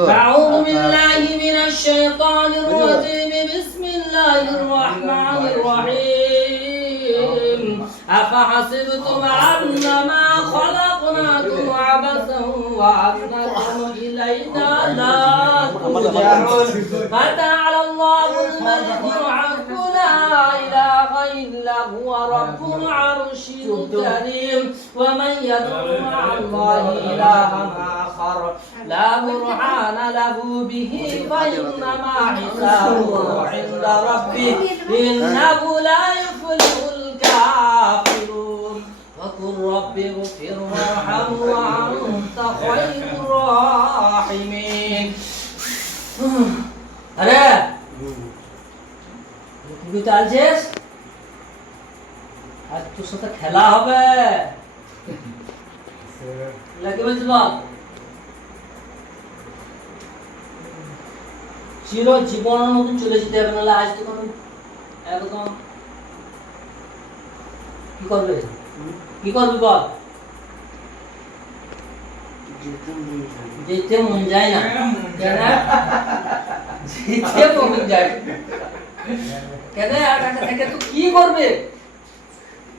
أعوذ بالله من الشيطان الرجيم. بسم الله الرحمن الرحيم. أفحسبتم أنما خلقناكم عبثا وأنكم إلينا لا ترجعون فتعالى الله الملك إله إلا هو رب العرش الكريم ومن يدعو مع الله إلها آخر لا برهان له به فإنما حسابه عند ربه إنه لا يفلح الكافرون وقل رب اغفر وارحم وأنت خير الراحمين আরে তুই চালছিস আজ তোর সাথে খেলা হবে। লাগে বলছি বল। চির জীবনের মতন চলে যেতে হবে নাহলে আজ তো একদম কি করবে? কি করবি বল? যেতে মন যায় না। যেতে মন যায় কেন আর থেকে তুই কি করবে?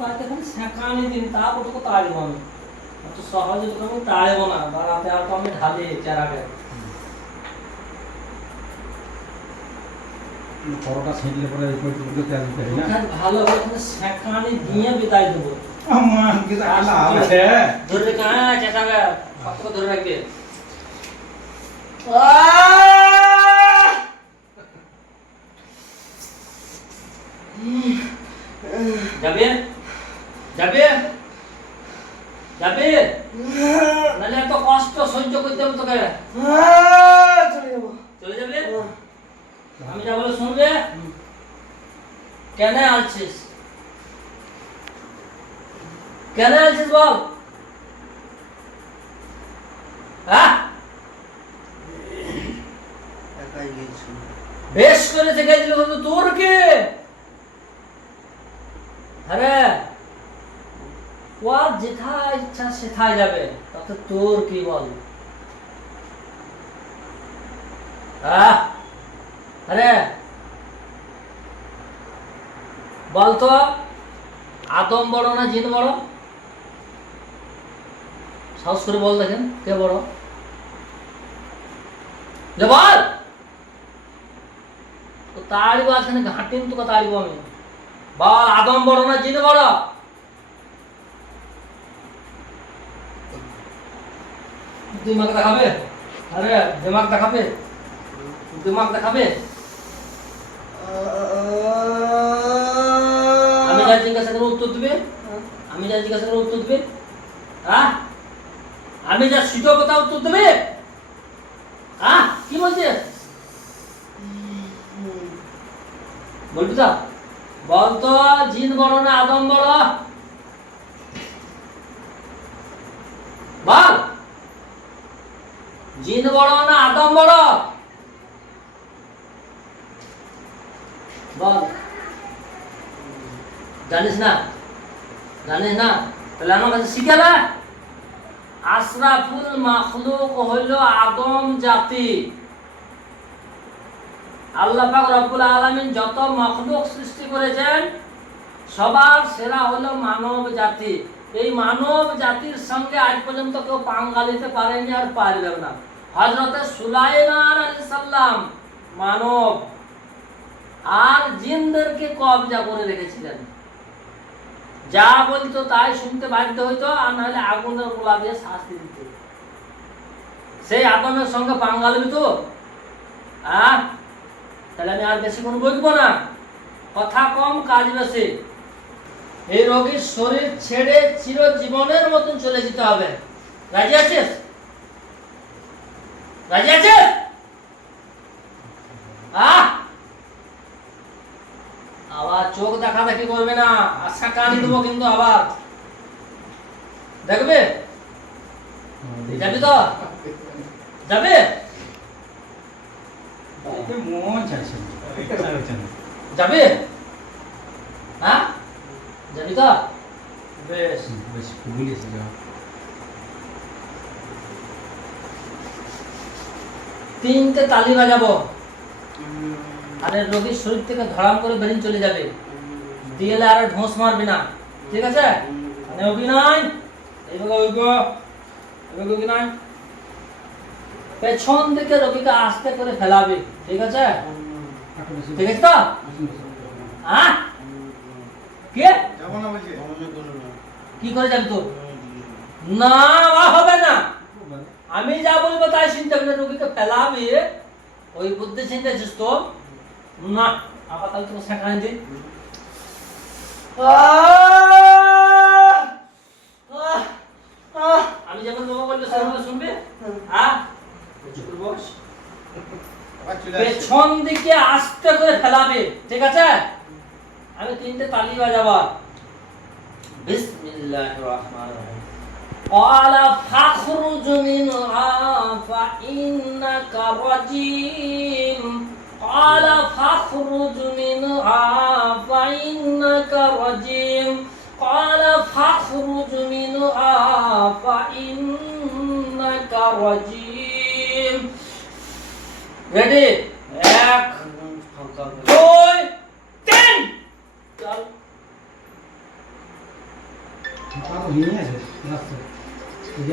বাড়িতে খালি শেখানি দিন তারপর তোকে তাড়িব আমি? এত সহজে তোকে আমি তাড়িব না বাড়াতে আর তো আমি ঢালি চেরাকে পরোটা ছেঁচলে পরে এই পর্যন্ত তেল দেয় না। ভালো করে শেখানি দিয়ে বিদায় দেবো। আমার কিছু আলা আছে। ধরে রেখে হ্যাঁ চেঁচাবে। ধরে রাখবে। যাবে? যাবে যাবে নাহলে এত কষ্ট সহ্য করতে হবে তোকে। চলে যাবে? আমি যা বলে শুনবে? কেন আনছিস কেন বল? হ্যাঁ? বেশ করে শিখাইছিল তোর কে? আরে যেথা ইচ্ছা সেথায় যাবে, তাতে তোর কি বল? আরে! বলতো আদম বড় না জিন বড়? সাহস করে বল দেখেন, কে বড়? বল! তো তাড়িব আজখানে ঘাটিন তোকে তাড়িব আমি। বল, আদম বড় না জিন বড়? দিমাগ দেখাবে? আরে, দিমাগ দেখাবে? দিমাগ দেখাবে? আমি যা জিজ্ঞাসা করব উত্তর দিবে? আমি যা জিজ্ঞাসা করব উত্তর দিবে? হ্যাঁ আমি যা শিখো কথা উত্তর দেবে? হ্যাঁ কি বলছে? বলবি তো? বল তো জিন বড় না আদম বড় বল জিন বড় না আদম বড়? বল। জানিস না? জানিস না? তাহলে আমার কাছে শিখে না আশরাফুল মাখলুক হইল আদম জাতি। আল্লাহ পাক রব্বুল আলামিন যত মখলুক সৃষ্টি করেছেন, সবার সেরা হলো মানব জাতি। এই মানব জাতির সঙ্গে আজ পর্যন্ত কেউ পাঙ্গালিতে পারেনি আর পারবে না। হজরতে সুলাইমান সালাম মানব আর জিনদেরকে কবজা করে রেখেছিলেন। যা বলতো তাই শুনতে বাধ্য হইতো, আর নাহলে আগুনের গোলা দিয়ে শাস্তি দিত। সেই সঙ্গে পাঙ্গালবি তো? আহ? তাহলে আমি আর বেশি কোনো বলব না। কথা কম, কাজ বেশি। এই রোগীর শরীর ছেড়ে চিরজীবনের মতন চলে যেতে হবে। রাজি আছিস? রাজি আহ! আবার চোখ দেখা দেখি করবে না? আশা কান দেবো কিন্তু আবার। দেখবে? যাবি তো? যাবে। যাবে? হ্যাঁ? যাবি তো? বেশ। বেশ, বলিস যা। তিনটে তালি বাজাবো। আরে রোগীর শরীর থেকে ধরাম করে বেরিয়ে চলে যাবে। দিয়েলে আর ঢোঁস মারবি না। ঠিক আছে? মানে অভিনয়। এইভাবে ওইব এইভাবে অভিনয়। পেছন দিকে রোগীকে আস্তে করে ফেলাবে। ঠিক আছে? ঠিক আছে তো। হ্যাঁ কে? যাব না বলছি। কি করে যাবি তো না হবে না। আমি যা বলব তাই হবে না, রোগীকে ফেলাবি ওই বুদ্ধি চিন্তেছিস তো না আবার তাহলে তোকে সেখানে! আহ! আমি যেমন বাবা বলব সেরকম শুনবে হ্যাঁ। পেছন দিকে আস্তে করে ফেলাবে, ঠিক আছে আমি তিনটে তালি বাজাবা বিসমিল্লাহির রহমানির রহিম قال فاخرج منها فإنك رجيم قال فاخرج منها فإنك رجيم قال فاخرج منها فإنك رجيم রেডি এক দুই তিন চল ¿Qué